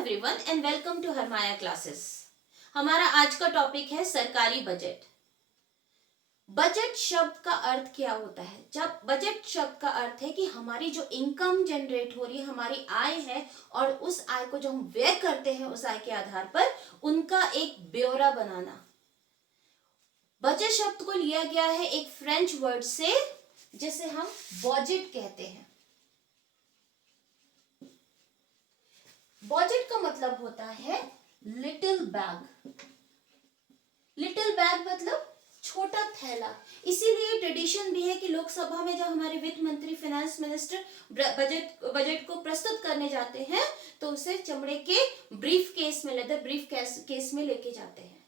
Everyone and welcome to हरमाया classes. हमारा आज का टॉपिक है सरकारी बजट। बजट शब्द का अर्थ क्या होता है? जब बजट शब्द का अर्थ है कि हमारी जो इनकम जनरेट हो रही है, हमारी आय है, और उस आय को जो हम व्यय करते हैं उस आय के आधार पर उनका एक ब्यौरा बनाना। बजट शब्द को लिया गया है एक फ्रेंच वर्ड से जिसे हम बजट कहते हैं। बजट का मतलब होता है लिटिल बैग। लिटिल बैग मतलब छोटा थैला। इसीलिए ट्रेडिशन भी है कि लोकसभा में जब हमारे वित्त मंत्री, फाइनेंस मिनिस्टर बजट को प्रस्तुत करने जाते हैं तो उसे चमड़े के ब्रीफ केस में, लेदर ब्रीफ केस में लेके जाते हैं।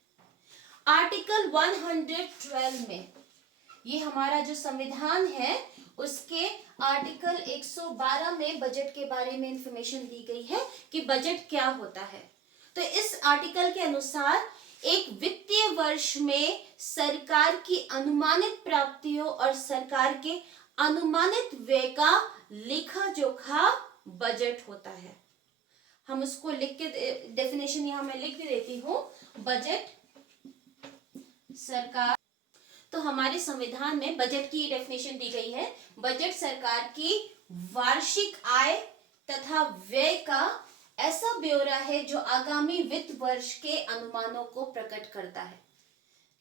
आर्टिकल 112 में, ये हमारा जो संविधान है उसके आर्टिकल 112 में बजट के बारे में इंफॉर्मेशन दी गई है कि बजट क्या होता है। तो इस आर्टिकल के अनुसार एक वित्तीय वर्ष में सरकार की अनुमानित प्राप्तियों और सरकार के अनुमानित व्यय का लेखा जोखा बजट होता है। हम उसको लिख के डेफिनेशन यहां मैं लिख भी देती हूं। बजट सरकार, तो हमारे संविधान में बजट की डेफिनेशन दी गई है। बजट सरकार की वार्षिक आय तथा व्यय का ऐसा ब्यौरा है जो आगामी वित्त वर्ष के अनुमानों को प्रकट करता है।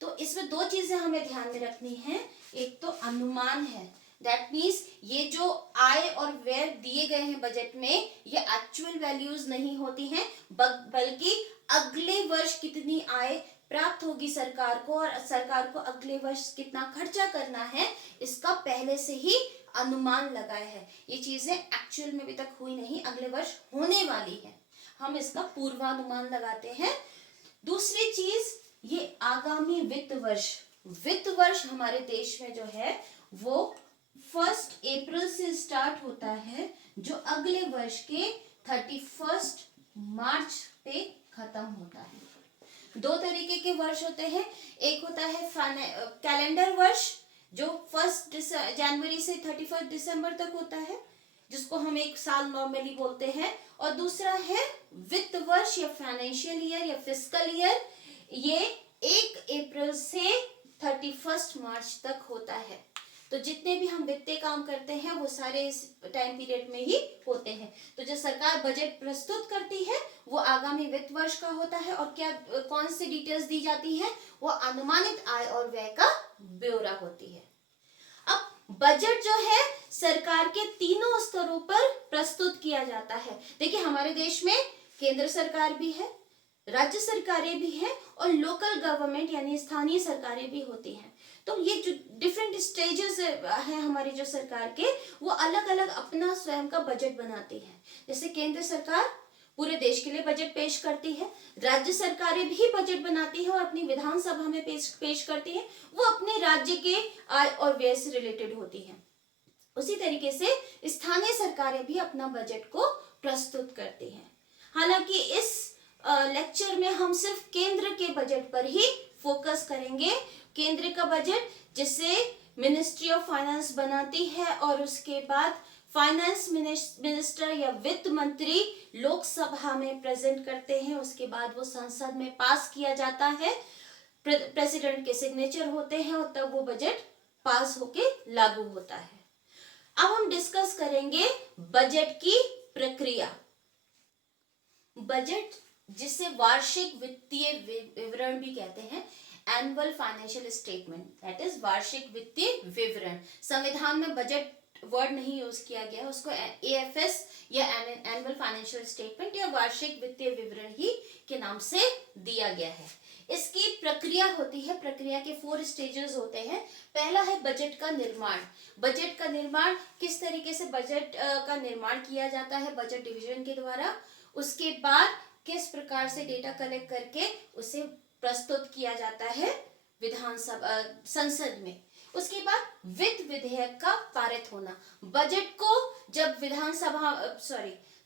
तो इसमें दो चीजें हमें ध्यान में रखनी है। एक तो अनुमान है, दैट मीन्स ये जो आय और व्यय दिए गए हैं बजट में, ये एक्चुअल वैल्यूज नहीं होती हैं, बल्कि अगले वर्ष कितनी आय प्राप्त होगी सरकार को और सरकार को अगले वर्ष कितना खर्चा करना है इसका पहले से ही अनुमान लगाया है। ये चीजें एक्चुअल में अभी तक हुई नहीं, अगले वर्ष होने वाली है, हम इसका पूर्वानुमान लगाते हैं। दूसरी चीज, ये आगामी वित्त वर्ष हमारे देश में जो है वो 1 अप्रैल से स्टार्ट होता है, जो अगले वर्ष के 31 मार्च पे खत्म होता है। दो तरीके के वर्ष होते हैं। एक होता है कैलेंडर वर्ष जो 1 जनवरी से 31 दिसंबर तक होता है, जिसको हम एक साल नॉर्मली बोलते हैं, और दूसरा है वित्त वर्ष या फाइनेंशियल ईयर या फिस्कल ईयर। ये 1 अप्रैल से 31 मार्च तक होता है। तो जितने भी हम वित्तीय काम करते हैं वो सारे इस टाइम पीरियड में ही होते हैं। तो जो सरकार बजट प्रस्तुत करती है वो आगामी वित्त वर्ष का होता है, और क्या कौन सी डिटेल्स दी जाती है, वो अनुमानित आय और व्यय का ब्यौरा होती है। अब बजट जो है सरकार के तीनों स्तरों पर प्रस्तुत किया जाता है। देखिए, हमारे देश में केंद्र सरकार भी है, राज्य सरकारें भी हैं, और लोकल गवर्नमेंट यानी स्थानीय सरकारें भी होती हैं। तो ये जो डिफरेंट स्टेजेस हैं हमारी जो सरकार के, वो अलग अलग अपना स्वयं का बजट बनाती है। जैसे केंद्र सरकार पूरे देश के लिए बजट पेश करती है, राज्य सरकारें भी बजट बनाती हैं और अपनी विधानसभा में पेश करती है, वो अपने राज्य के आय और व्यय से रिलेटेड होती है। उसी तरीके से स्थानीय सरकारें भी अपना बजट को प्रस्तुत करती हैं। हालांकि इस लेक्चर में हम सिर्फ केंद्र के बजट पर ही फोकस करेंगे। केंद्र का बजट जिसे मिनिस्ट्री ऑफ फाइनेंस बनाती है, और उसके बाद फाइनेंस मिनिस्टर या वित्त मंत्री लोकसभा में प्रेजेंट करते हैं। उसके बाद वो संसद में पास किया जाता है, प्रेसिडेंट के सिग्नेचर होते हैं, और तब वो बजट पास होके लागू होता है। अब हम डिस्कस करेंगे बजट की प्रक्रिया। बजट, जिसे वार्षिक वित्तीय विवरण भी कहते हैं, annual financial statement, that is वार्षिक वित्तीय विवरण। संविधान में बजट वर्ड नहीं यूज किया गया है, उसको AFS या एनुअल फाइनेंशियल स्टेटमेंट या वार्षिक वित्तीय विवरण ही के नाम से दिया गया है। इसकी प्रक्रिया होती है, प्रक्रिया के 4 स्टेजेस होते हैं। पहला है बजट का निर्माण। बजट का निर्माण, किस तरीके से बजट का निर्माण किया जाता है बजट डिवीजन के द्वारा। उसके बाद किस प्रकार से डेटा कलेक्ट करके उसे प्रस्तुत किया जाता है विधानसभा, संसद में। उसके बाद वित्त विधेयक का पारित होना। बजट को जब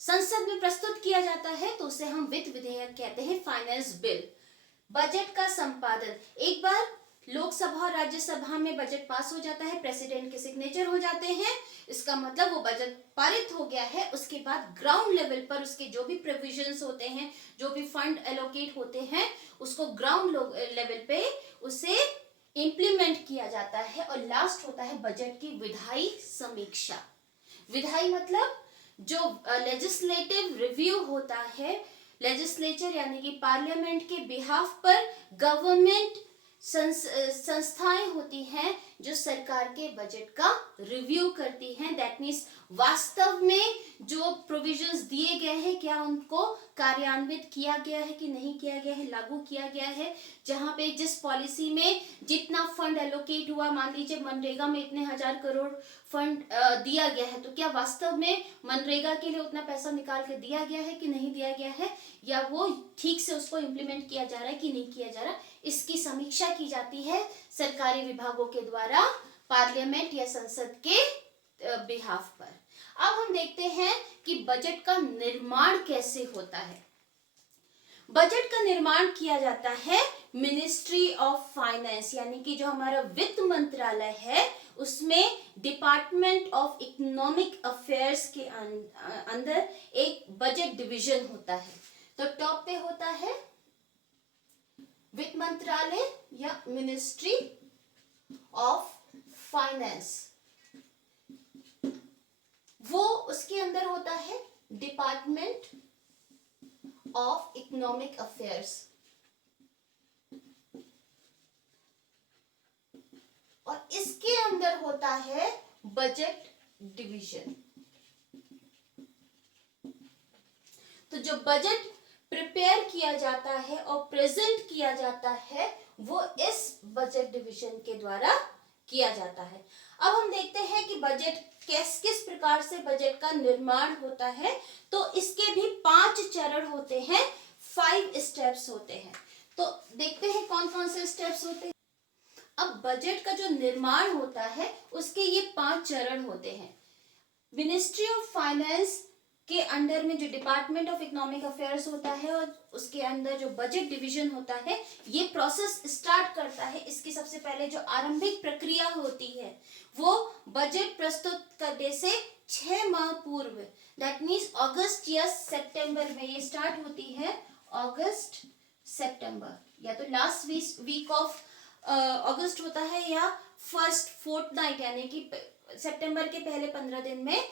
संसद में प्रस्तुत किया जाता है तो उसे हम वित्त विधेयक कहते हैं, फाइनेंस बिल। बजट का संपादन, एक बार लोकसभा और राज्यसभा में बजट पास हो जाता है, प्रेसिडेंट के सिग्नेचर हो जाते हैं, इसका मतलब वो बजट पारित हो गया है। उसके बाद ग्राउंड लेवल पर उसके जो भी प्रोविजंस होते हैं, जो भी फंड एलोकेट होते हैं, उसको ग्राउंड लेवल पे उसे इम्प्लीमेंट किया जाता है। और लास्ट होता है बजट की विधायी समीक्षा। विधायी मतलब जो लेजिस्लेटिव रिव्यू होता है, लेजिस्लेचर यानी कि पार्लियामेंट के बिहाफ पर गवर्नमेंट संस्थाएं होती हैं जो सरकार के बजट का रिव्यू करती हैं। दैट मीन्स वास्तव में जो प्रोविजंस दिए गए हैं क्या उनको कार्यान्वित किया गया है कि नहीं किया गया है, लागू किया गया है। जहां पे जिस पॉलिसी में जितना फंड एलोकेट हुआ, मान लीजिए मनरेगा में इतने 1000 करोड़ फंड दिया गया है, तो क्या वास्तव में मनरेगा के लिए उतना पैसा निकाल के दिया गया है कि नहीं दिया गया है, या वो ठीक से उसको इम्प्लीमेंट किया जा रहा है कि नहीं किया जा रहा, इसकी समीक्षा की जाती है सरकारी विभागों के द्वारा पार्लियामेंट या संसद के बिहाफ पर। अब हम देखते हैं कि बजट का निर्माण कैसे होता है। बजट का निर्माण किया जाता है मिनिस्ट्री ऑफ फाइनेंस, यानी कि जो हमारा वित्त मंत्रालय है उसमें डिपार्टमेंट ऑफ इकोनॉमिक अफेयर्स के अंदर एक बजट डिवीजन होता है। तो टॉप पे होता है वित्त मंत्रालय या मिनिस्ट्री ऑफ फाइनेंस, वो उसके अंदर होता है डिपार्टमेंट ऑफ इकोनॉमिक अफेयर्स, और इसके अंदर होता है बजट डिवीजन। तो जो बजट प्रिपेयर किया जाता है और प्रेजेंट किया जाता है वो इस बजट डिवीजन के द्वारा किया जाता है। अब हम देखते हैं कि बजट किस प्रकार से बजट का निर्माण होता है। तो इसके भी 5 चरण होते हैं, 5 स्टेप्स होते हैं। तो देखते हैं कौन कौन से स्टेप्स होते हैं। अब बजट का जो निर्माण होता है उसके ये 5 चरण होते हैं। मिनिस्ट्री ऑफ फाइनेंस के अंडर में जो डिपार्टमेंट ऑफ इकोनॉमिक अफेयर्स होता है और उसके अंदर जो बजट डिवीजन होता है, ये प्रोसेस स्टार्ट करता है। इसकी सबसे पहले जो आरंभिक प्रक्रिया होती है वो बजट प्रस्तुत करने से 6 माह पूर्व, दैट मीन्स अगस्त या सितंबर में ये स्टार्ट होती है। अगस्त सितंबर, या तो लास्ट वीक ऑफ अगस्त होता है या फर्स्ट फोर्टनाइट, यानी कि सितंबर के पहले 15 दिन में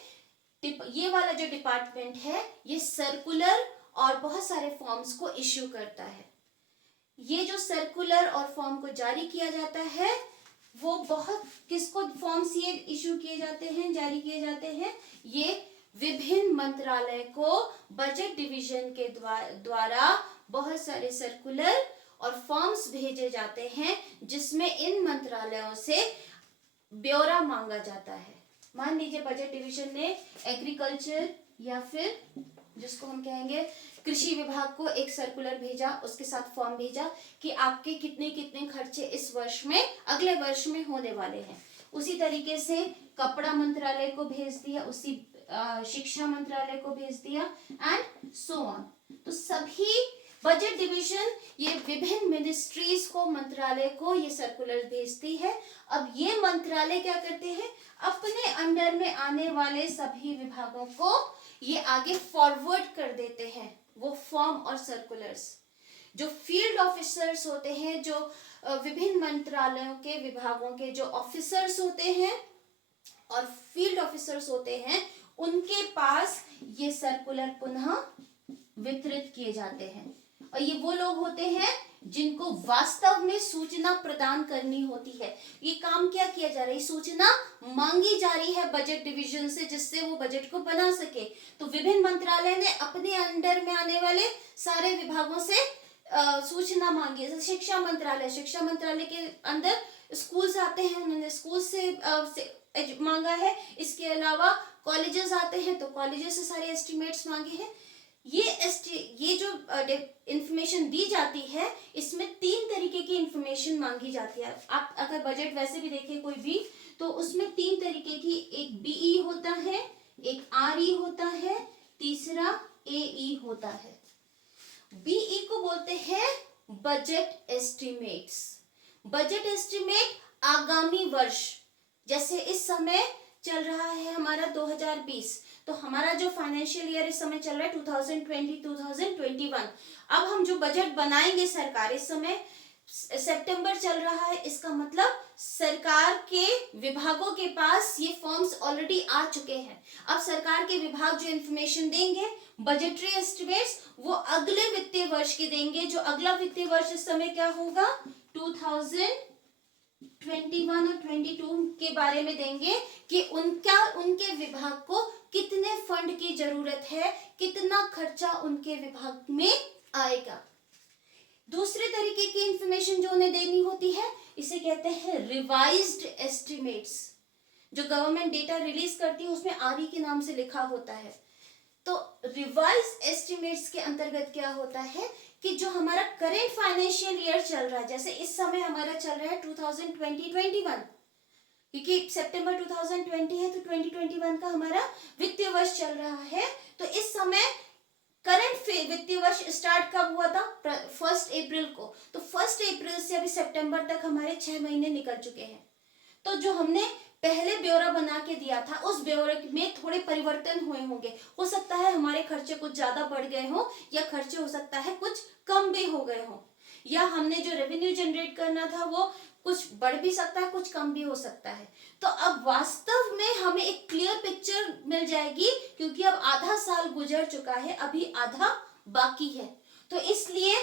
ये वाला जो डिपार्टमेंट है ये सर्कुलर और बहुत सारे फॉर्म्स को इश्यू करता है। ये जो सर्कुलर और फॉर्म को जारी किया जाता है वो बहुत किसको फॉर्म्स ये इश्यू किए जाते हैं, जारी किए जाते हैं, ये विभिन्न मंत्रालय को बजट डिवीजन के द्वारा बहुत सारे सर्कुलर और फॉर्म्स भेजे जाते हैं जिसमें इन मंत्रालयों से ब्यौरा मांगा जाता है। मान लीजिए बजट डिवीजन ने एग्रीकल्चर या फिर जिसको हम कहेंगे कृषि विभाग को एक सर्कुलर भेजा, उसके साथ फॉर्म भेजा कि आपके कितने कितने खर्चे इस वर्ष में अगले वर्ष में होने वाले हैं। उसी तरीके से कपड़ा मंत्रालय को भेज दिया, उसी शिक्षा मंत्रालय को भेज दिया एंड सो ऑन। तो सभी बजट डिवीजन ये विभिन्न मिनिस्ट्रीज को, मंत्रालय को ये सर्कुलर भेजती है। अब ये मंत्रालय क्या करते हैं, अपने अंडर में आने वाले सभी विभागों को ये आगे फॉरवर्ड कर देते हैं वो फॉर्म और सर्कुलर्स। जो फील्ड ऑफिसर्स होते हैं, जो विभिन्न मंत्रालयों के विभागों के जो ऑफिसर्स होते हैं और फील्ड ऑफिसर्स होते हैं, उनके पास ये सर्कुलर पुनः वितरित किए जाते हैं। और ये वो लोग होते हैं जिनको वास्तव में सूचना प्रदान करनी होती है। ये काम क्या किया जा रहा है, सूचना मांगी जा रही है बजट डिवीजन से जिससे वो बजट को बना सके। तो विभिन्न मंत्रालय ने अपने अंडर में आने वाले सारे विभागों से सूचना मांगी है। जैसे शिक्षा मंत्रालय के अंदर स्कूल से आते हैं, उन्होंने स्कूल से मांगा है। इसके अलावा कॉलेजेस आते हैं तो कॉलेजेस से सारे एस्टिमेट्स मांगे हैं। ये जो इंफॉर्मेशन दी जाती है इसमें 3 तरीके की इंफॉर्मेशन मांगी जाती है। आप अगर बजट वैसे भी देखें कोई भी, तो उसमें 3 तरीके की, एक बीई होता है, एक आरई होता है, तीसरा एई होता है। बीई को बोलते हैं बजट एस्टिमेट्स। बजट एस्टिमेट आगामी वर्ष, जैसे इस समय चल रहा है हमारा 2020, तो हमारा जो फाइनेंशियल ईयर इस समय चल रहा है 2020-2021। अब हम जो बजट बनाएंगे सरकार, इस समय सितंबर चल रहा है, इसका मतलब सरकार के विभागों के पास ये फॉर्म्स ऑलरेडी आ चुके हैं। अब सरकार के विभाग जो इन्फॉर्मेशन देंगे बजटरी एस्टिमेट्स, वो अगले वित्तीय वर्ष के देंगे। जो अगला वित्तीय वर्ष इस समय क्या होगा, 2021 और 22 के बारे में देंगे कि उनके विभाग को कितने फंड की जरूरत है, कितना खर्चा उनके विभाग में आएगा। दूसरे तरीके की इंफॉर्मेशन जो उन्हें देनी होती है, इसे कहते हैं रिवाइज्ड एस्टिमेट्स। जो गवर्नमेंट डेटा रिलीज करती है उसमें आरई के नाम से लिखा होता है। तो रिवाइज एस्टिमेट्स के अंतर्गत क्या होता है कि जो हमारा करेंट फाइनेंशियल ईयर चल रहा है, जैसे इस समय हमारा चल रहा है 2020-21, क्योंकि सितंबर 2020 है तो 2021 का हमारा वित्तीय वर्ष चल रहा है। तो इस समय करंट वित्तीय वर्ष स्टार्ट कब हुआ था, 1 अप्रैल को। तो 1 अप्रैल से अभी सितंबर तक हमारे 6 महीने निकल चुके हैं। तो जो हमने पहले ब्यौरा बना के दिया था, उस ब्यौरे में थोड़े परिवर्तन हुए होंगे। हो सकता है हमारे खर्चे कुछ ज्यादा बढ़ गए हो, या खर्चे हो सकता है कुछ कम भी हो गए हो, या हमने जो रेवेन्यू जनरेट करना था वो कुछ बढ़ भी सकता है, कुछ कम भी हो सकता है। तो अब वास्तव में हमें एक क्लियर पिक्चर मिल जाएगी, क्योंकि अब आधा साल गुजर चुका है, अभी आधा बाकी है। तो इसलिए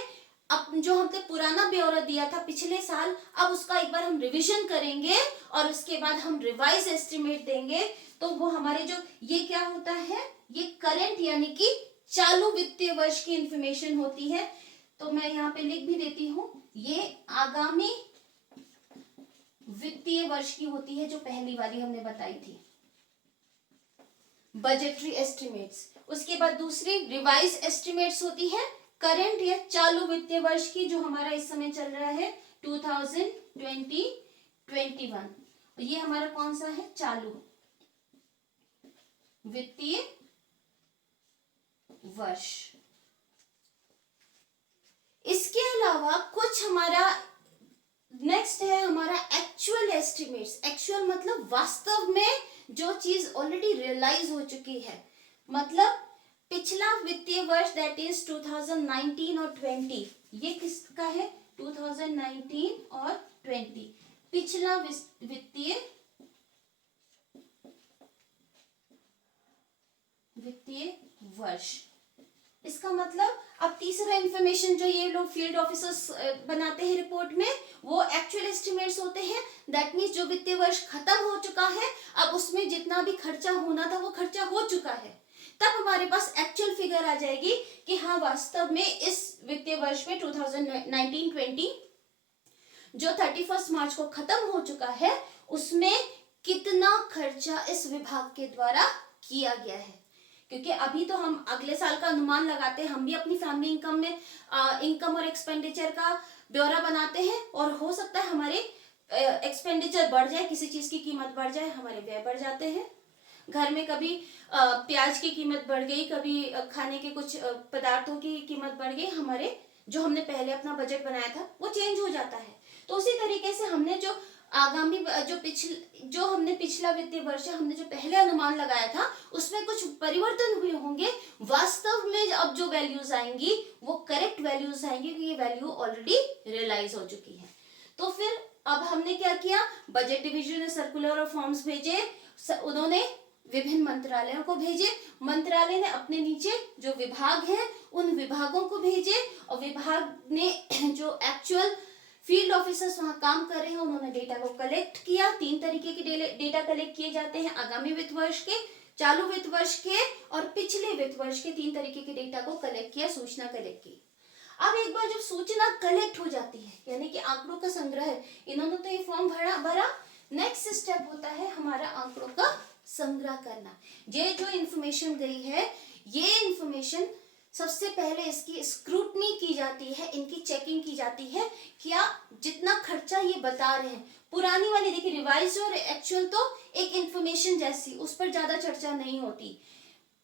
अब जो हमने पुराना ब्यौरा दिया था पिछले साल, अब उसका एक बार हम रिवीजन करेंगे और उसके बाद हम रिवाइज एस्टिमेट देंगे। तो वो हमारे जो ये क्या होता है, ये करंट यानी कि चालू वित्तीय वर्ष की इंफॉर्मेशन होती है। तो मैं यहाँ पे लिख भी देती हूँ, ये आगामी वित्तीय वर्ष की होती है, जो पहली वाली हमने बताई थी, बजटरी एस्टिमेट्स। उसके बाद दूसरी रिवाइज एस्टिमेट्स होती है करंट या चालू वित्तीय वर्ष की, जो हमारा इस समय चल रहा है 2020-21। ये हमारा कौन सा है, चालू वित्तीय वर्ष। इसके अलावा कुछ हमारा नेक्स्ट है हमारा एक्चुअल एस्टिमेट्स। एक्चुअल मतलब वास्तव में जो चीज ऑलरेडी रियलाइज हो चुकी है, मतलब पिछला वित्तीय वर्ष दैट इज 2019 और 20। ये किसका है, 2019 और 20, पिछला वित्तीय वर्ष। इसका मतलब अब तीसरा इंफॉर्मेशन जो ये लोग फील्ड ऑफिसर्स बनाते हैं रिपोर्ट में, वो एक्चुअल एस्टिमेट्स होते हैं। दैट मीन्स जो वित्तीय वर्ष खत्म हो चुका है, अब उसमें जितना भी खर्चा होना था वो खर्चा हो चुका है। तब हमारे पास एक्चुअल फिगर आ जाएगी कि हाँ वास्तव में इस वित्तीय वर्ष में 2019-20 जो 31 मार्च को खत्म हो चुका है, उसमें कितना खर्चा इस विभाग के द्वारा किया गया है। क्योंकि अभी तो हम अगले साल का अनुमान लगाते हैं, हम भी अपनी फैमिली इनकम में इनकम और एक्सपेंडिचर का ब्यौरा बनाते हैं, और हो सकता है हमारे एक्सपेंडिचर बढ़ जाए, किसी चीज की कीमत बढ़ जाए, हमारे व्यय बढ़ जाते हैं। घर में कभी प्याज की कीमत बढ़ गई, कभी खाने के कुछ पदार्थों की कीमत बढ़ गई, हमारे जो हमने पहले अपना बजट बनाया था वो चेंज हो जाता है। तो उसी तरीके से हमने जो आगामी जो हमने पिछला वित्तीय वर्ष हमने जो पहले अनुमान लगाया था, उसमें कुछ परिवर्तन हुए होंगे। वास्तव में अब जो वैल्यूज आएंगी वो करेक्ट वैल्यूज आएंगी, क्योंकि ये वैल्यू ऑलरेडी रियलाइज हो चुकी है। तो फिर अब हमने क्या किया, बजट डिवीजन ने सर्कुलर और फॉर्म्स भेजे, उन्होंने विभिन्न मंत्रालयों को भेजे, मंत्रालय ने अपने नीचे जो विभाग हैं उन विभागों को भेजे, और विभाग ने जो एक्चुअल फील्ड ऑफिसर्स वहां काम कर रहे हैं उन्होंने डेटा को कलेक्ट किया। 3 तरीके के डेटा कलेक्ट किए जाते हैं, आगामी वित्त वर्ष के, चालू वित्त वर्ष के और पिछले वित्त वर्ष के 3 तरीके के डेटा को कलेक्ट किया, सूचना कलेक्ट की। अब एक बार जब सूचना कलेक्ट हो जाती है, यानी कि आंकड़ों का संग्रह, इन्होंने तो ये फॉर्म भरा, नेक्स्ट स्टेप होता है हमारा आंकड़ों का संग्रह करना। ये जो इंफॉर्मेशन गई है, ये इंफॉर्मेशन सबसे पहले इसकी स्क्रूटनी की जाती है, इनकी चेकिंग की जाती है, क्या जितना खर्चा ये बता रहे हैं। पुरानी वाली देखिए, रिवाइज और एक्चुअल तो एक इंफॉर्मेशन जैसी, उस पर ज्यादा चर्चा नहीं होती।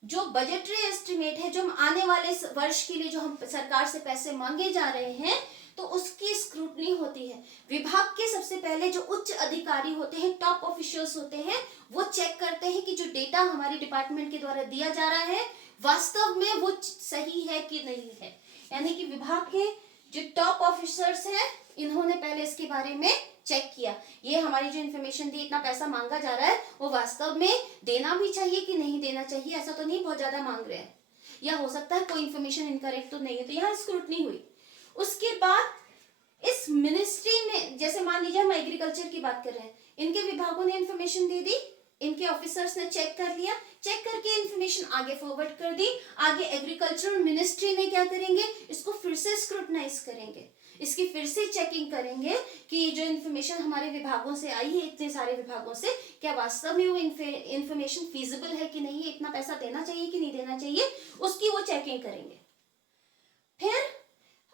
जो बजटरी एस्टिमेट है, जो हम आने वाले वर्ष के लिए जो हम सरकार से पैसे मांगे जा रहे हैं, तो उसकी स्क्रूटनी होती है। विभाग के सबसे पहले जो उच्च अधिकारी होते हैं, टॉप ऑफिशियल्स होते हैं, वो चेक करते हैं कि जो डेटा हमारे डिपार्टमेंट के द्वारा दिया जा रहा है वास्तव में वो सही है कि नहीं है। यानी कि विभाग के जो टॉप ऑफिसर्स हैं, इन्होंने पहले इसके बारे में चेक किया, ये हमारी जो इन्फॉर्मेशन दी, इतना पैसा मांगा जा रहा है, वो वास्तव में देना भी चाहिए कि नहीं देना चाहिए, ऐसा तो नहीं बहुत ज्यादा मांग रहे हैं, या हो सकता है कोई इन्फॉर्मेशन इनकरेक्ट तो नहीं है। तो यहाँ स्क्रूटनी हुई। उसके बाद इस मिनिस्ट्री में, जैसे मान लीजिए हम एग्रीकल्चर की बात कर रहे हैं, इनके विभागों ने इन्फॉर्मेशन दे दी, इनके ऑफिसर्स ने चेक कर लिया, चेक करके इन्फॉर्मेशन आगे फॉरवर्ड कर दी। आगे एग्रीकल्चर मिनिस्ट्री में क्या करेंगे, इसको फिर से स्क्रूटनाइज करेंगे, इसकी फिर से चेकिंग करेंगे कि जो इन्फॉर्मेशन हमारे विभागों से आई है, इतने सारे विभागों से, क्या वास्तव में वो इन्फॉर्मेशन फीजिबल है कि नहीं है, इतना पैसा देना चाहिए कि नहीं देना चाहिए, उसकी वो चेकिंग करेंगे। फिर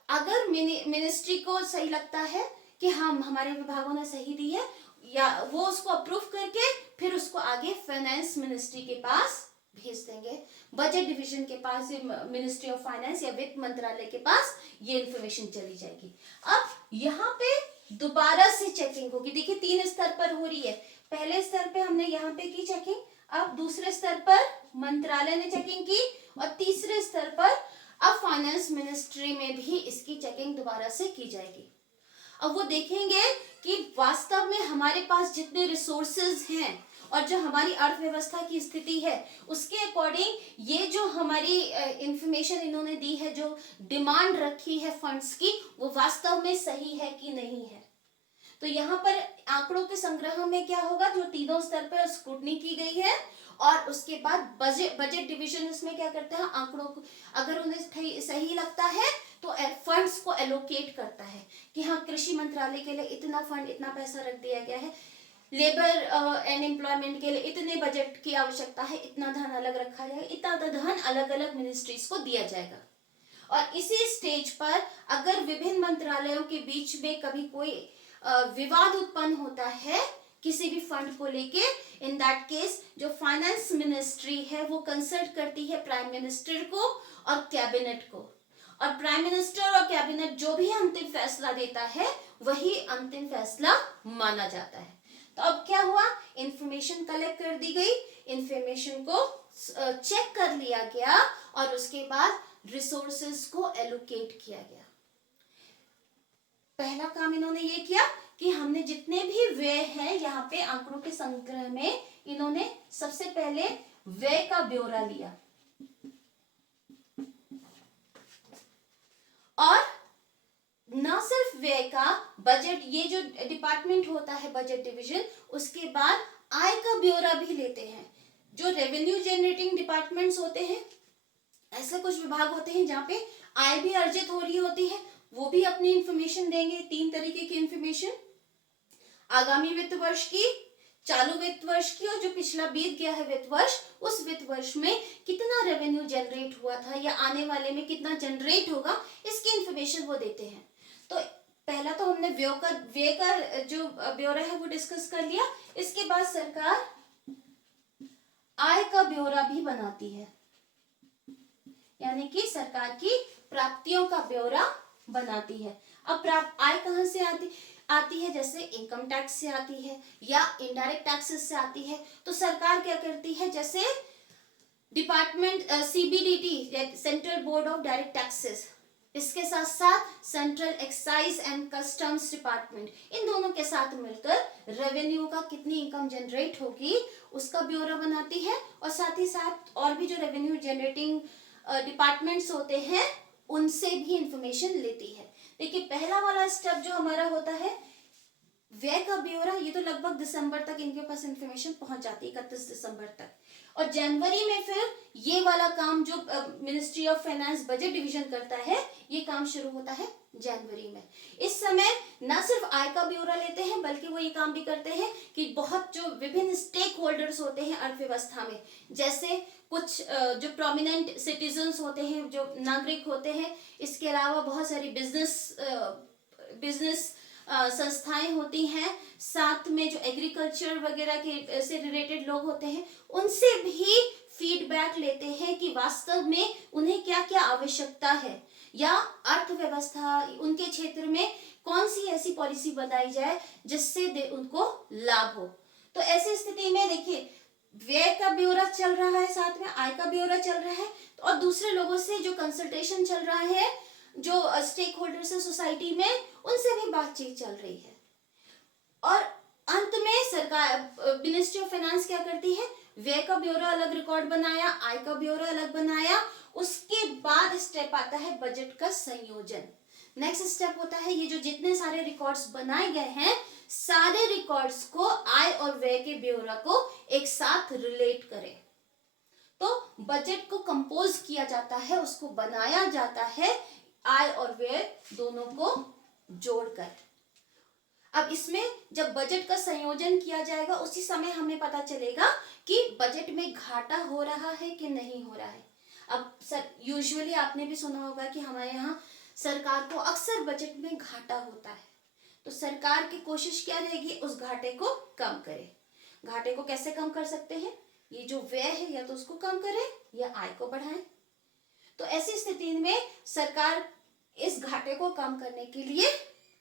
अगर मिनिस्ट्री को सही लगता है कि हम हमारे विभागों ने सही दी है, या वो उसको अप्रूव करके फिर उसको आगे फाइनेंस मिनिस्ट्री के पास भेज देंगे, बजट डिवीजन के पास, मिनिस्ट्री ऑफ फाइनेंस या वित्त मंत्रालय के पास ये इन्फॉर्मेशन चली जाएगी। अब यहाँ पे दोबारा से चेकिंग होगी। देखिए 3 स्तर पर हो रही है। पहले स्तर पे हमने यहाँ पे की चेकिंग, अब दूसरे स्तर पर मंत्रालय ने चेकिंग की, और तीसरे स्तर पर अब फाइनेंस मिनिस्ट्री में भी इसकी चेकिंग दोबारा से की जाएगी। अब वो देखेंगे कि वास्तव में हमारे पास जितने रिसोर्सेज हैं और जो हमारी अर्थव्यवस्था की स्थिति है, उसके अकॉर्डिंग ये जो हमारी इंफॉर्मेशन इन्होंने दी है, जो डिमांड रखी है फंड्स की, वो वास्तव में सही है कि नहीं है। तो यहाँ पर आंकड़ों के संग्रह में क्या होगा, जो तीनों स्तर पर स्क्रूटनी की गई है, और उसके बाद बजट डिवीजन इसमें क्या करता है, आंकड़ों को अगर उन्हें सही लगता है तो फंड्स को एलोकेट करता है कि हाँ, कृषि मंत्रालय के लिए इतना फंड, इतना पैसा रख दिया गया है, लेबर एंड एम्प्लॉयमेंट के लिए इतने बजट की आवश्यकता है, इतना धन अलग रखा जाएगा, इतना धन अलग अलग मिनिस्ट्रीज को दिया जाएगा। और इसी स्टेज पर अगर विभिन्न मंत्रालयों के बीच में कभी कोई विवाद उत्पन्न होता है किसी भी फंड को लेके, इन दैट केस जो फाइनेंस मिनिस्ट्री है वो कंसल्ट करती है प्राइम मिनिस्टर को और कैबिनेट को, और प्राइम मिनिस्टर और कैबिनेट जो भी अंतिम फैसला देता है वही अंतिम फैसला माना जाता है। तो अब क्या हुआ, इंफॉर्मेशन कलेक्ट कर दी गई, इंफॉर्मेशन को चेक कर लिया गया, और उसके बाद रिसोर्सेज को एलोकेट किया गया। पहला काम इन्होंने ये किया कि हमने जितने भी व्यय हैं यहाँ पे आंकड़ों के संग्रह में, इन्होंने सबसे पहले व्यय का ब्यौरा लिया, और न सिर्फ व्यय का, बजट, ये जो डिपार्टमेंट होता है बजट डिवीजन, उसके बाद आय का ब्यौरा भी लेते हैं। जो रेवेन्यू जनरेटिंग डिपार्टमेंट्स होते हैं, ऐसे कुछ विभाग होते हैं जहाँ पे आय भी अर्जित हो रही होती है, वो भी अपनी इंफॉर्मेशन देंगे। 3 तरीके की इंफॉर्मेशन, आगामी वित्त वर्ष की, चालू वित्त वर्ष की, और जो पिछला बीत गया है वित्त वर्ष, उस वित्त वर्ष में कितना रेवेन्यू जनरेट हुआ था या आने वाले में कितना जनरेट होगा, इसकी इंफॉर्मेशन वो देते हैं। तो पहला तो हमने व्यय का जो ब्यौरा है वो डिस्कस कर लिया। इसके बाद सरकार आय का ब्यौरा भी बनाती है, यानी कि सरकार की प्राप्तियों का ब्यौरा बनाती है। अब आय कहां से आती है, जैसे इनकम टैक्स से आती है या इनडायरेक्ट टैक्सेस से आती है। तो सरकार क्या करती है, जैसे department CBDT, central board of direct taxes, इसके साथ साथ central excise and customs department, इन दोनों के साथ मिलकर रेवेन्यू का कितनी इनकम जनरेट होगी उसका ब्यौरा बनाती है, और साथ ही साथ और भी जो रेवेन्यू जनरेटिंग डिपार्टमेंट्स होते हैं उनसे भी इंफॉर्मेशन लेती है। देखिए पहला वाला स्टेप जो हमारा होता है व्यय का ब्यौरा, ये तो लगभग दिसंबर तक इनके पास इंफॉर्मेशन पहुंच जाती है, 31 दिसंबर तक, और जनवरी में फिर ये वाला काम जो ministry of finance budget division करता है, ये काम शुरू होता है जनवरी में। इस समय न सिर्फ आय का ब्यौरा लेते हैं, बल्कि वो ये काम भी करते हैं कि बहुत जो विभिन्न स्टेक होल्डर्स होते हैं अर्थव्यवस्था में, जैसे कुछ जो प्रोमिनेंट सिटीजन्स होते हैं, जो नागरिक होते हैं, इसके अलावा बहुत सारी बिजनेस संस्थाएं होती हैं, साथ में जो एग्रीकल्चर वगैरह के से रिलेटेड लोग होते हैं, उनसे भी फीडबैक लेते हैं कि वास्तव में उन्हें क्या क्या आवश्यकता है, या अर्थव्यवस्था उनके क्षेत्र में कौन सी ऐसी पॉलिसी बनाई जाए जिससे उनको लाभ हो। तो ऐसी स्थिति में देखिए, व्यय का ब्यौरा चल रहा है, साथ में आय का ब्यौरा चल रहा है, और दूसरे लोगों से जो कंसल्टेशन चल रहा है, जो स्टेक होल्डर्स है सोसाइटी में, उनसे भी बातचीत चल रही है। और अंत में सरकार, मिनिस्ट्री ऑफ फाइनेंस क्या करती है, व्यय का ब्यौरा अलग रिकॉर्ड बनाया, आय का ब्यौरा अलग बनाया, उसके बाद स्टेप आता है बजट का संयोजन। नेक्स्ट स्टेप होता है ये जो जितने सारे रिकॉर्ड्स बनाए गए हैं, सारे रिकॉर्ड्स को, आय और व्यय के ब्यौरा को एक साथ रिलेट करें। तो बजट को कंपोज किया जाता है, उसको बनाया जाता है आय और व्यय दोनों को जोड़कर। अब इसमें जब बजट का संयोजन किया जाएगा, उसी समय हमें पता चलेगा कि बजट में घाटा हो रहा है कि नहीं हो रहा है। अब यूजुअली आपने भी सुना होगा कि हमारे यहाँ सरकार को अक्सर बजट में घाटा होता है, तो सरकार की कोशिश क्या रहेगी, उस घाटे को कम करे। घाटे को कैसे कम कर सकते हैं, ये जो व्यय है या तो उसको कम करें या आय को बढ़ाएं। तो ऐसी स्थिति में सरकार इस घाटे को कम करने के लिए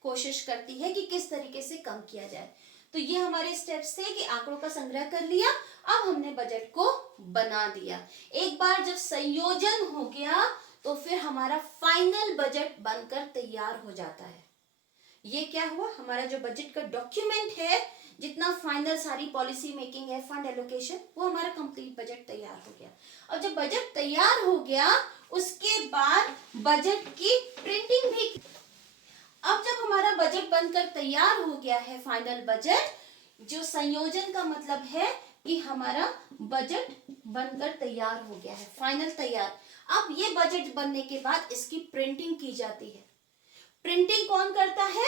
कोशिश करती है कि किस तरीके से कम किया जाए। तो ये हमारे स्टेप्स थे कि आंकड़ों का संग्रह कर लिया, अब हमने बजट को बना दिया। एक बार जब संयोजन हो गया तो फिर हमारा फाइनल बजट बनकर तैयार हो जाता है। ये क्या हुआ, हमारा जो बजट का डॉक्यूमेंट है, जितना फाइनल सारी पॉलिसी मेकिंग है, फंड एलोकेशन, वो हमारा कंप्लीट बजट तैयार हो गया। और जब बजट तैयार हो गया, उसके बाद बजट की प्रिंटिंग भी। अब जब हमारा बजट बनकर तैयार हो गया है, फाइनल बजट, जो संयोजन का मतलब है कि हमारा बजट बनकर तैयार हो गया है, फाइनल तैयार। अब ये बजट बनने के बाद इसकी प्रिंटिंग की जाती है। प्रिंटिंग कौन करता है,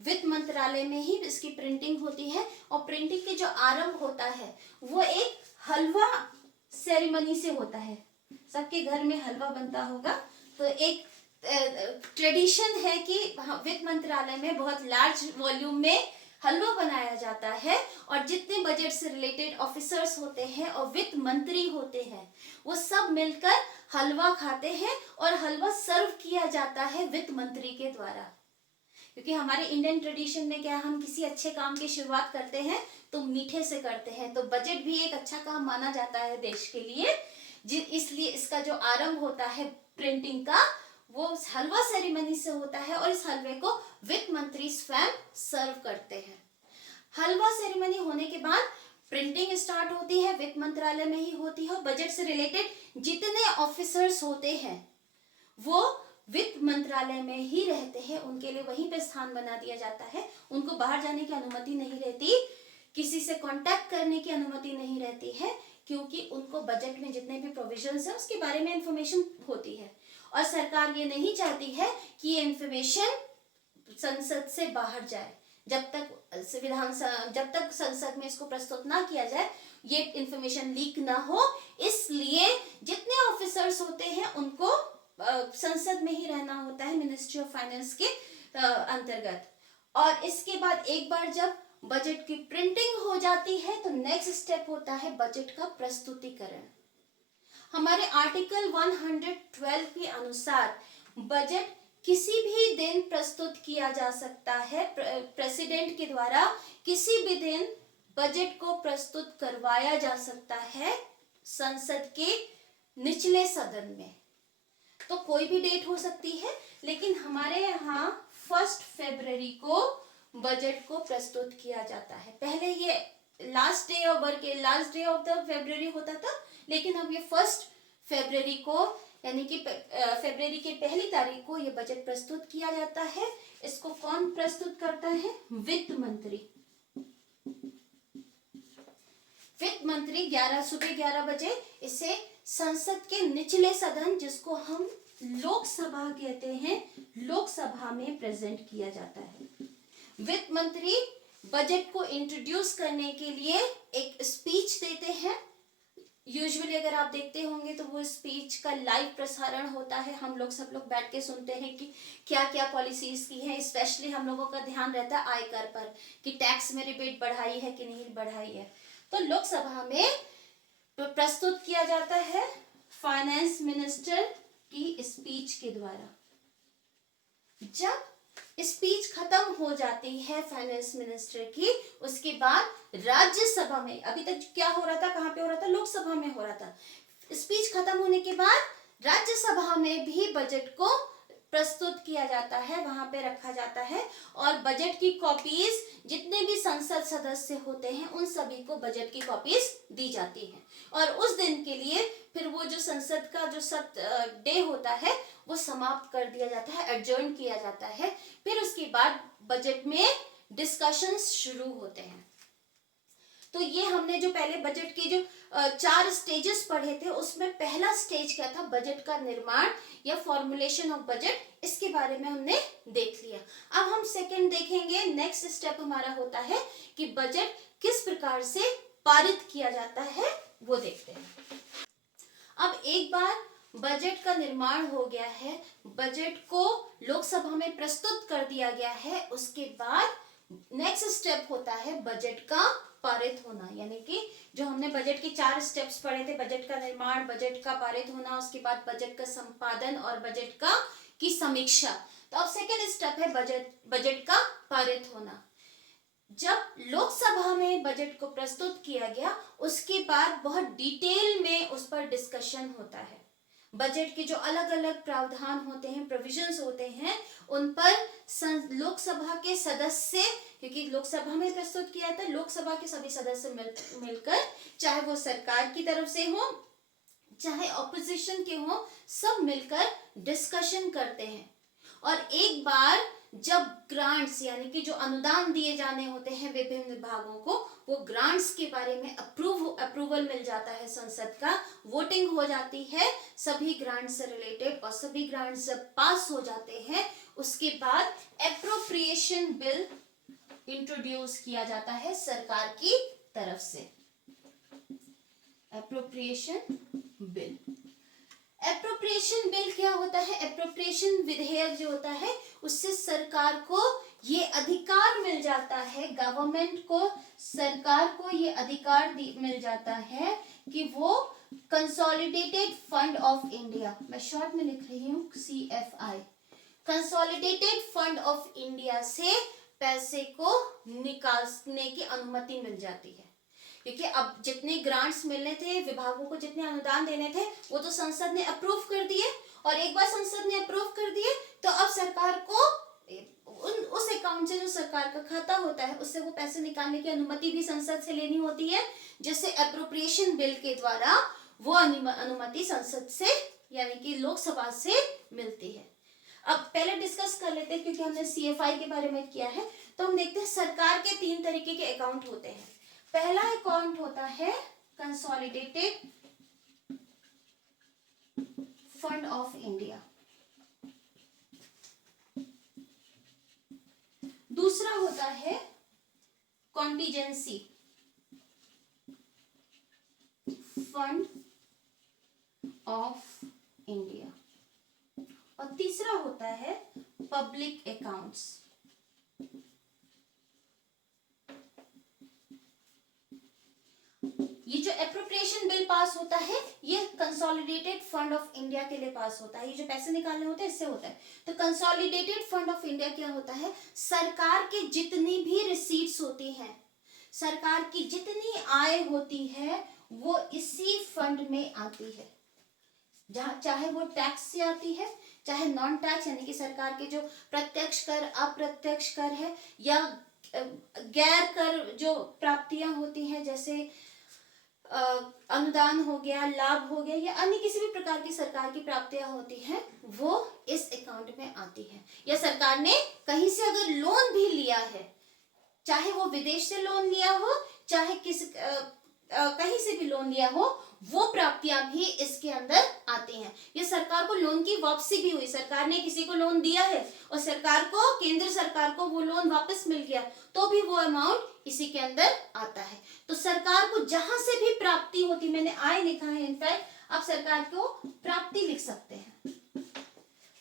वित्त मंत्रालय में ही इसकी प्रिंटिंग होती है। और प्रिंटिंग के जो आरंभ होता है वो एक हलवा सेरेमनी से होता है। सबके घर में हलवा बनता होगा, तो एक ट्रेडिशन है कि वित्त मंत्रालय में बहुत लार्ज वॉल्यूम में हलवा बनाया जाता है, और जितने बजट से रिलेटेड ऑफिसर्स होते हैं और वित्त मंत्री होते हैं, वो सब मिलकर हलवा खाते हैं, और हलवा सर्व किया जाता है वित्त मंत्री के द्वारा। क्योंकि हमारे इंडियन ट्रेडिशन में क्या, हम किसी अच्छे काम की शुरुआत करते हैं तो मीठे से करते हैं, तो बजट भी एक अच्छा काम माना जाता है देश के लिए। इसलिए इसका जो आरंभ होता है प्रिंटिंग का, वो हलवा सेरेमनी से होता है, और इस हलवे को वित्त मंत्री स्वयं सर्व करते हैं। हलवा सेरेमनी होने के बाद प्रिंटिंग स्टार्ट होती है, वित्त मंत्रालय में ही होती है। बजट से रिलेटेड जितने ऑफिसर्स होते हैं वो वित्त मंत्रालय में ही रहते हैं, उनके लिए वहीं पे स्थान बना दिया जाता है। उनको बाहर जाने की अनुमति नहीं रहती, किसी से कांटेक्ट करने की अनुमति नहीं रहती है, क्योंकि उनको बजट में जितने भी प्रोविजंस हैं उसके बारे में इंफॉर्मेशन होती है। और सरकार ये नहीं चाहती है कि ये इंफॉर्मेशन संसद से बाहर जाए। जब तक संसद में इसको प्रस्तुत ना किया जाए, ये इंफॉर्मेशन लीक ना हो, इसलिए जितने ऑफिसर्स होते हैं उनको संसद में ही रहना होता है, मिनिस्ट्री ऑफ फाइनेंस के अंतर्गत। और इसके बाद एक बार जब बजट की प्रिंटिंग हो जाती है, तो नेक्स्ट स्टेप होता है बजट का प्रस्तुतिकरण। हमारे आर्टिकल 112 के अनुसार बजट किसी भी दिन प्रस्तुत किया जा सकता है। प्रेसिडेंट के द्वारा किसी भी दिन बजट को प्रस्तुत करवाया जा सकता है संसद के निचले सदन में। तो कोई भी डेट हो सकती है, लेकिन हमारे यहाँ 1 फरवरी को बजट को प्रस्तुत किया जाता है। पहले ये लास्ट डे ऑफ द फरवरी होता था, लेकिन अब ये 1 फरवरी को, यानी कि फरवरी की पहली तारीख को ये बजट प्रस्तुत किया जाता है। इसको कौन प्रस्तुत करता है, वित्त मंत्री। वित्त मंत्री सुबह 11 बजे इसे संसद के निचले सदन, जिसको हम लोकसभा कहते हैं, लोकसभा में प्रेजेंट किया जाता है। वित्त मंत्री बजट को इंट्रोड्यूस करने के लिए एक स्पीच देते हैं। यूजुअली अगर आप देखते होंगे तो वो स्पीच का लाइव प्रसारण होता है, हम सब लोग बैठ के सुनते हैं कि क्या क्या पॉलिसीज की हैं। स्पेशली हम लोगों का ध्यान रहता है आयकर पर, कि टैक्स में रिबेट बढ़ाई है कि नहीं बढ़ाई है। तो लोकसभा में तो प्रस्तुत किया जाता है फाइनेंस मिनिस्टर की स्पीच के द्वारा। जब स्पीच खत्म हो जाती है फाइनेंस मिनिस्टर की, उसके बाद राज्यसभा में, अभी तक क्या हो रहा था, कहां पे हो रहा था, लोकसभा में हो रहा था। स्पीच खत्म होने के बाद राज्यसभा में भी बजट को प्रस्तुत किया जाता है, वहां पे रखा जाता है, और बजट की कॉपीज जितने भी संसद सदस्य होते हैं उन सभी को बजट की कॉपीज दी जाती है। और उस दिन के लिए फिर वो जो संसद का जो डे होता है वो समाप्त कर दिया जाता है, एडजर्न किया जाता है। फिर उसके बाद बजट में डिस्कशंस शुरू होते हैं। तो ये हमने जो पहले बजट के जो 4 स्टेजेस पढ़े थे, उसमें पहला स्टेज क्या था, बजट का निर्माण या फॉर्मुलेशन ऑफ बजट, इसके बारे में हमने देख लिया। अब हम सेकंड देखेंगे, नेक्स्ट स्टेप हमारा होता है कि बजट किस प्रकार से पारित किया जाता है, वो देखते हैं। अब एक बार बजट का निर्माण हो गया है, बजट को लोकसभा में प्रस्तुत कर दिया गया है, उसके बाद नेक्स्ट स्टेप होता है बजट का पारित होना। यानी कि जो हमने बजट के 4 स्टेप्स पढ़े थे, बजट का निर्माण, बजट का पारित होना, उसके बाद बजट का संपादन और बजट का की समीक्षा। तो अब सेकेंड स्टेप है बजट का पारित होना। जब लोकसभा में बजट को प्रस्तुत किया गया, उसके बाद बहुत डिटेल में उस पर डिस्कशन होता है। बजट के जो अलग अलग प्रावधान होते हैं, प्रोविजंस होते हैं, उन पर लोकसभा के सदस्य, क्योंकि लोकसभा में प्रस्तुत किया था, लोकसभा के सभी सदस्य मिलकर, चाहे वो सरकार की तरफ से हो चाहे ऑपोजिशन के हो, सब मिलकर डिस्कशन करते हैं। और एक बार जब ग्रांट्स यानी कि जो अनुदान दिए जाने होते हैं विभिन्न विभागों को, वो ग्रांट्स के बारे में अप्रूवल मिल जाता है संसद का, वोटिंग हो जाती है सभी ग्रांट्स से रिलेटेड, और सभी ग्रांट्स जब पास हो जाते हैं, उसके बाद एप्रोप्रिएशन बिल इंट्रोड्यूस किया जाता है सरकार की तरफ से। एप्रोप्रिएशन बिल, एप्रोप्रिएशन बिल क्या होता है, एप्रोप्रिएशन विधेयक जो होता है, उससे सरकार को ये अधिकार मिल जाता है, गवर्नमेंट को, सरकार को ये अधिकार मिल जाता है कि वो कंसोलिडेटेड फंड ऑफ इंडिया, मैं शॉर्ट में लिख रही हूँ CFI, consolidated fund of India से पैसे को निकालने की अनुमति मिल जाती है। क्योंकि अब जितने ग्रांट्स मिलने थे, विभागों को जितने अनुदान देने थे, वो तो संसद ने अप्रूव कर दिए, और एक बार संसद ने अप्रूव कर दिए तो अब सरकार को उस अकाउंट से, जो सरकार का खाता होता है, उससे वो पैसे निकालने की अनुमति भी संसद से लेनी होती है, जिससे एप्रोप्रिएशन बिल के द्वारा वो अनुमति संसद से यानी कि लोकसभा से मिलती है। अब पहले डिस्कस कर लेते हैं, क्योंकि हमने CFI के बारे में किया है, तो हम देखते हैं सरकार के 3 तरीके के अकाउंट होते हैं। पहला अकाउंट होता है कंसोलिडेटेड फंड ऑफ इंडिया, दूसरा होता है कॉन्टिजेंसी फंड ऑफ इंडिया, और तीसरा होता है पब्लिक अकाउंट्स। ये जो एप्रोप्रिएशन बिल पास होता है, ये कंसोलिडेटेड फंड ऑफ इंडिया के लिए पास होता है, ये जो पैसे निकालने होते हैं इससे होता है। तो कंसोलिडेटेड फंड ऑफ इंडिया क्या होता है, सरकार की जितनी भी रिसीट्स होती हैं, सरकार की जितनी आय होती है, वो इसी फंड में आती है, जहां चाहे वो टैक्स से आती है, चाहे नॉन टैक्स यानी कि सरकार के जो प्रत्यक्ष कर, अप्रत्यक्ष कर है, या गैर कर जो प्राप्तियां होती हैं, जैसे अनुदान हो गया, लाभ हो गया, या अन्य किसी भी प्रकार की सरकार की प्राप्तियां होती हैं, वो इस अकाउंट में आती है। या सरकार ने कहीं से अगर लोन भी लिया है, चाहे वो विदेश से लोन लिया हो, चाहे कहीं से भी लोन लिया हो, वो प्राप्तियां भी इसके अंदर आती हैं। ये सरकार को लोन की वापसी भी हुई, सरकार ने किसी को लोन दिया है और सरकार को, केंद्र सरकार को वो लोन वापस मिल गया, तो भी वो अमाउंट इसी के अंदर आता है। तो सरकार को जहां से भी प्राप्ति होती, मैंने आय लिखा है, इनफैक्ट आप सरकार को प्राप्ति लिख सकते हैं,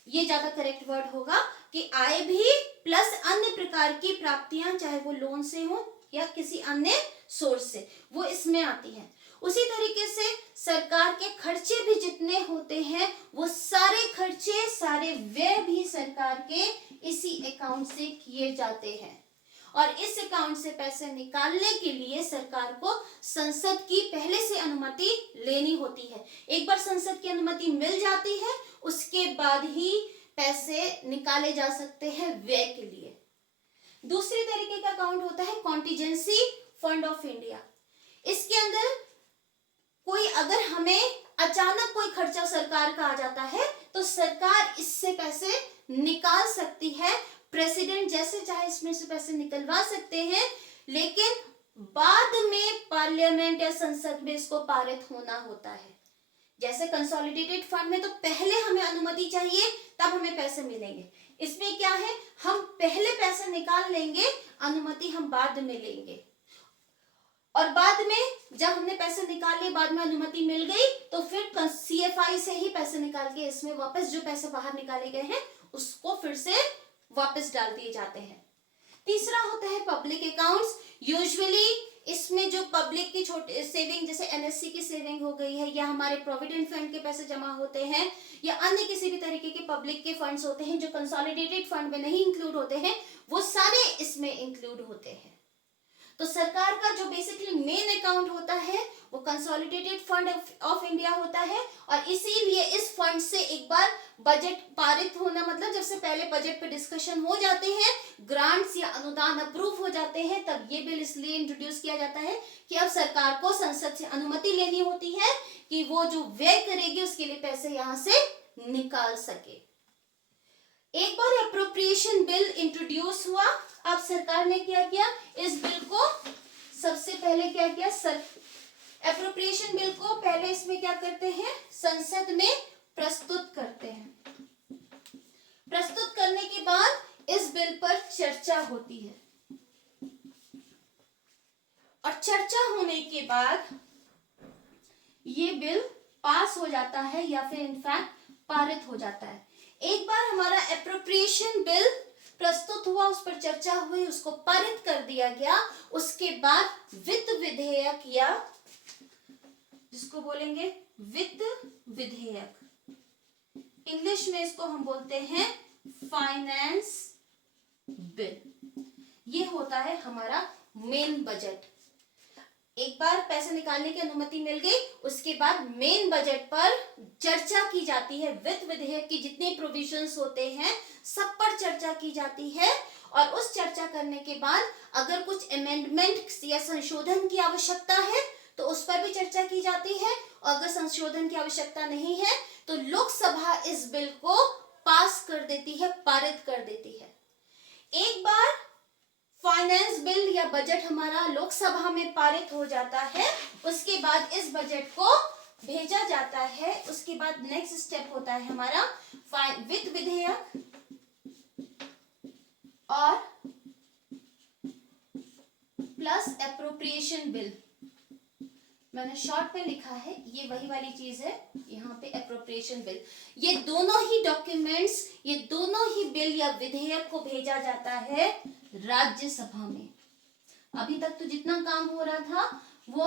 ये ज्यादा करेक्ट वर्ड होगा कि आय भी प्लस अन्य प्रकार की प्राप्तियां, चाहे वो लोन से हो या किसी अन्य सोर्स से, वो इसमें आती है। उसी तरीके से सरकार के खर्चे भी जितने होते हैं वो सारे खर्चे, सारे व्यय भी सरकार के इसी अकाउंट से किए जाते हैं। और इस अकाउंट से पैसे निकालने के लिए सरकार को संसद की पहले से अनुमति लेनी होती है। एक बार संसद की अनुमति मिल जाती है उसके बाद ही पैसे निकाले जा सकते हैं व्यय के लिए। दूसरी तरीके का अकाउंट होता है कॉन्टिजेंसी फंड ऑफ इंडिया। इसके अंदर कोई अगर हमें अचानक कोई खर्चा सरकार का आ जाता है तो सरकार इससे पैसे निकाल सकती है। प्रेसिडेंट जैसे चाहे इसमें से पैसे निकलवा सकते हैं, लेकिन बाद में पार्लियामेंट या संसद में इसको पारित होना होता है। जैसे कंसोलिडेटेड फंड में तो पहले हमें अनुमति चाहिए तब हमें पैसे मिलेंगे। इसमें क्या है, हम पहले पैसे निकाल लेंगे, अनुमति हम बाद में लेंगे। और बाद में जब हमने पैसे निकाल लिए, बाद में अनुमति मिल गई तो फिर सीएफआई से ही पैसे निकाल के इसमें वापस जो पैसे बाहर निकाले गए हैं उसको फिर से वापस डाल दिए जाते हैं। तीसरा होता है पब्लिक अकाउंट्स। यूजुअली इसमें जो पब्लिक की छोटे सेविंग, जैसे एनएससी की सेविंग हो गई है, या हमारे प्रोविडेंट फंड के पैसे जमा होते हैं, या अन्य किसी भी तरीके के पब्लिक के फंड्स होते हैं जो कंसोलिडेटेड फंड में नहीं इंक्लूड होते हैं, वो सारे इसमें इंक्लूड होते हैं। तो सरकार का जो बेसिकली मेन अकाउंट होता है वो कंसोलिडेटेड फंड ऑफ इंडिया होता है। और इसीलिए इस फंड से एक बार बजट पारित होना, मतलब जब से पहले बजट पे डिस्कशन हो जाते हैं, ग्रांट्स या अनुदान अप्रूव हो जाते हैं, तब ये बिल इसलिए इंट्रोड्यूस किया जाता है कि अब सरकार को संसद से अनुमति लेनी होती है कि वो जो व्यय करेगी उसके लिए पैसे यहाँ से निकाल सके। एक बार एप्रोप्रिएशन बिल इंट्रोड्यूस हुआ, अब सरकार ने क्या किया, इस बिल को सबसे पहले क्या किया, एप्रोप्रिएशन बिल को पहले इसमें क्या करते हैं, संसद में प्रस्तुत करते हैं। प्रस्तुत करने के बाद इस बिल पर चर्चा होती है और चर्चा होने के बाद ये बिल पास हो जाता है या फिर इनफैक्ट पारित हो जाता है। एक बार हमारा एप्रोप्रिएशन बिल प्रस्तुत हुआ, उस पर चर्चा हुई, उसको पारित कर दिया गया, उसके बाद वित्त विधेयक या जिसको बोलेंगे वित्त विधेयक, इंग्लिश में इसको हम बोलते हैं फाइनेंस बिल, ये होता है हमारा मेन बजट। एक बार पैसे निकालने की अनुमति मिल गई, उसके बाद मेन बजट पर चर्चा की जाती है। वित्त विधेयक की जितने प्रोविजंस होते हैं सब पर चर्चा की जाती है और उस चर्चा करने के बाद अगर कुछ अमेंडमेंट या संशोधन की आवश्यकता है तो उस पर भी चर्चा की जाती है, और अगर संशोधन की आवश्यकता नहीं है तो लोकसभा इस बिल को पास कर देती है, पारित कर देती है। एक बार फाइनेंस बिल या बजट हमारा लोकसभा में पारित हो जाता है, उसके बाद इस बजट को भेजा जाता है। उसके बाद नेक्स्ट स्टेप होता है हमारा वित्त विधेयक और प्लस एप्रोप्रिएशन बिल। मैंने शॉर्ट में लिखा है, ये वही वाली चीज है, यहाँ पे एप्रोप्रिएशन बिल। ये दोनों ही डॉक्यूमेंट्स, ये दोनों ही बिल या विधेयक को भेजा जाता है राज्यसभा में। अभी तक तो जितना काम हो रहा था वो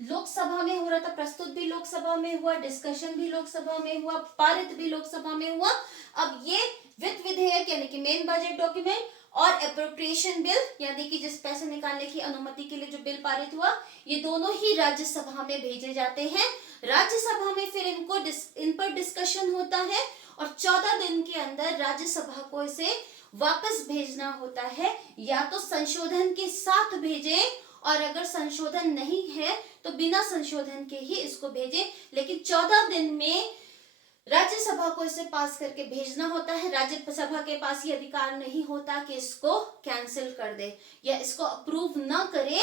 लोकसभा में हो रहा था, प्रस्तुत भी लोकसभा में हुआ, डिस्कशन भी लोकसभा में हुआ, पारित भी लोकसभा में हुआ। अब ये वित्त विधेयक यानी कि मेन बजट डॉक्यूमेंट और एप्रोप्रिएशन बिल यानी कि जिस पैसे निकालने की अनुमति के लिए जो बिल पारित हुआ, ये दोनों ही राज्यसभा में भेजे जाते हैं। राज्यसभा में फिर इन पर डिस्कशन होता है और 14 दिन के अंदर राज्यसभा को इसे वापस भेजना होता है, या तो संशोधन के साथ भेजें और अगर संशोधन नहीं है तो बिना संशोधन के ही इसको भेजें, लेकिन 14 दिन में राज्यसभा को इसे पास करके भेजना होता है। राज्यसभा के पास ये अधिकार नहीं होता कि इसको कैंसिल कर दे या इसको अप्रूव ना करे,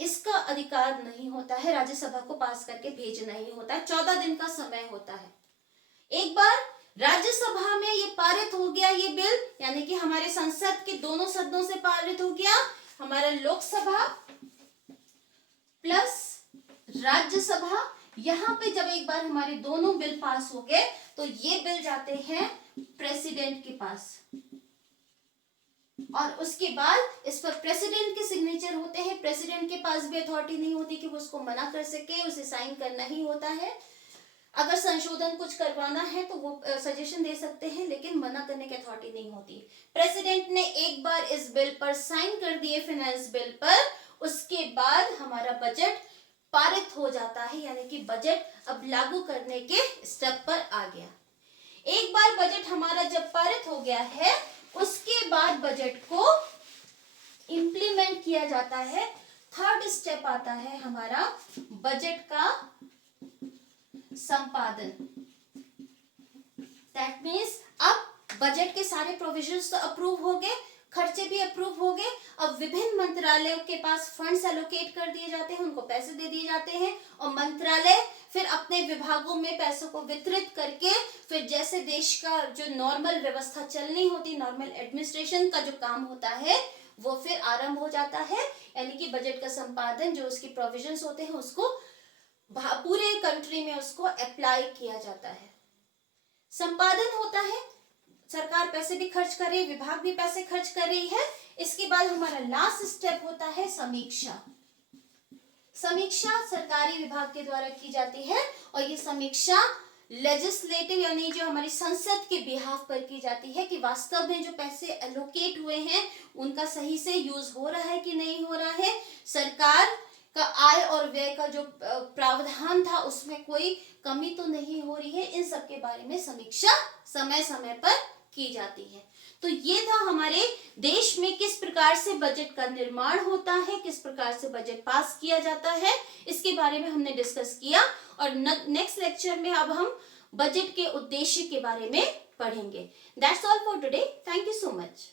इसका अधिकार नहीं होता है। राज्यसभा को पास करके भेजना ही होता है, 14 दिन का समय होता है। एक बार राज्यसभा में ये पारित हो गया ये बिल, यानी कि हमारे संसद के दोनों सदनों से पारित हो गया, हमारा लोकसभा प्लस राज्यसभा, यहाँ पे जब एक बार हमारे दोनों बिल पास हो गए तो ये बिल जाते हैं प्रेसिडेंट के पास। और उसके बाद इस पर प्रेसिडेंट के सिग्नेचर होते हैं। प्रेसिडेंट के पास भी अथॉरिटी नहीं होती कि वो उसको मना कर सके, उसे साइन करना ही होता है। अगर संशोधन कुछ करवाना है तो वो सजेशन दे सकते हैं, लेकिन मना करने की अथॉरिटी नहीं होती। प्रेसिडेंट ने एक बार इस बिल पर साइन कर दिए, फाइनेंस बिल पर, उसके बाद हमारा बजट पारित हो जाता है, यानी कि बजट अब लागू करने के स्टेप पर आ गया। एक बार बजट हमारा जब पारित हो गया है, उसके बाद बजट को इंप्लीमेंट किया जाता है। थर्ड स्टेप आता है हमारा बजट का संपादन। दैट मीन्स अब बजट के सारे प्रोविजंस तो अप्रूव हो गए, खर्चे भी अप्रूव हो गए। अब विभिन्न मंत्रालयों के पास फंड्स एलोकेट कर दिए जाते हैं, उनको पैसे दे दिए जाते हैं, और मंत्रालय फिर अपने विभागों में पैसों को वितरित करके फिर जैसे देश का जो नॉर्मल व्यवस्था चलनी होती, नॉर्मल एडमिनिस्ट्रेशन का जो काम होता है, वो फिर आरंभ हो जाता है। यानी कि बजट का संपादन, जो उसकी प्रोविजंस होते हैं, उसको पूरे कंट्री में उसको अप्लाई किया जाता है। संपादन होता है, सरकार पैसे भी खर्च कर रही है, विभाग भी पैसे खर्च कर रही है। इसके बाद हमारा लास्ट स्टेप होता है समीक्षा। समीक्षा सरकारी विभाग के द्वारा की जाती है, और ये समीक्षा लेजिस्लेटिव यानी जो हमारी संसद के बिहाफ पर की जाती है कि वास्तव में जो पैसे एलोकेट हुए हैं उनका सही से यूज हो रहा है कि नहीं हो रहा है, सरकार का आय और व्यय का जो प्रावधान था उसमें कोई कमी तो नहीं हो रही है। इन सब के बारे में समीक्षा समय समय पर की जाती है। तो ये था हमारे देश में किस प्रकार से बजट का निर्माण होता है, किस प्रकार से बजट पास किया जाता है, इसके बारे में हमने डिस्कस किया। और नेक्स्ट लेक्चर में अब हम बजट के उद्देश्य के बारे में पढ़ेंगे। That's all for today. Thank you so much.